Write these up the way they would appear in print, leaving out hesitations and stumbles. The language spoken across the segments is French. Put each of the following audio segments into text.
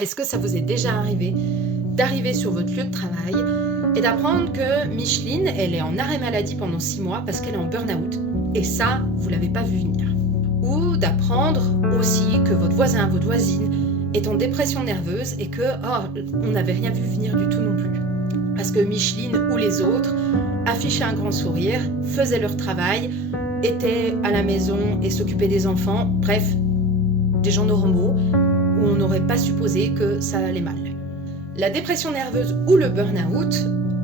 Est-ce que ça vous est déjà arrivé d'arriver sur votre lieu de travail et d'apprendre que Micheline, elle est en arrêt maladie pendant 6 mois parce qu'elle est en burn-out et ça, vous ne l'avez pas vu venir. Ou d'apprendre aussi que votre voisin, votre voisine est en dépression nerveuse et que on n'avait rien vu venir du tout non plus. Parce que Micheline ou les autres affichaient un grand sourire, faisaient leur travail, étaient à la maison et s'occupaient des enfants, bref, des gens normaux où on n'aurait pas supposé que ça allait mal. La dépression nerveuse ou le burn-out,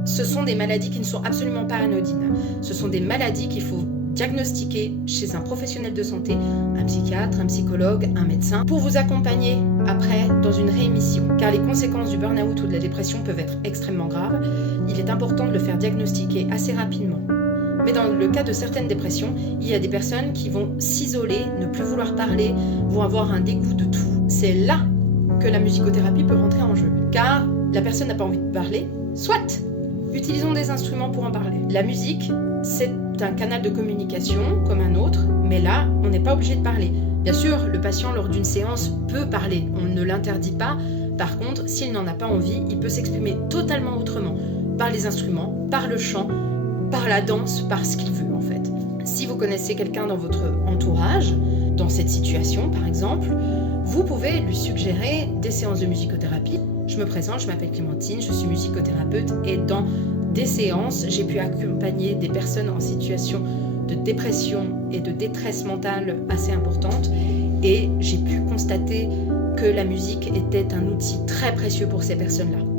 ce sont des maladies qui ne sont absolument pas anodines. Ce sont des maladies qu'il faut diagnostiquer chez un professionnel de santé, un psychiatre, un psychologue, un médecin, pour vous accompagner après dans une réémission. Car les conséquences du burn-out ou de la dépression peuvent être extrêmement graves. Il est important de le faire diagnostiquer assez rapidement. Mais dans le cas de certaines dépressions, il y a des personnes qui vont s'isoler, ne plus vouloir parler, vont avoir un dégoût de tout. C'est là que la musicothérapie peut rentrer en jeu. Car la personne n'a pas envie de parler, soit utilisons des instruments pour en parler. La musique, c'est un canal de communication comme un autre, mais là, on n'est pas obligé de parler. Bien sûr, le patient, lors d'une séance, peut parler, on ne l'interdit pas. Par contre, s'il n'en a pas envie, il peut s'exprimer totalement autrement, par les instruments, par le chant, par la danse, par ce qu'il veut en fait. Si vous connaissez quelqu'un dans votre entourage, dans cette situation par exemple, vous pouvez lui suggérer des séances de musicothérapie. Je me présente, je m'appelle Clémentine, je suis musicothérapeute et dans des séances, j'ai pu accompagner des personnes en situation de dépression et de détresse mentale assez importante et j'ai pu constater que la musique était un outil très précieux pour ces personnes-là.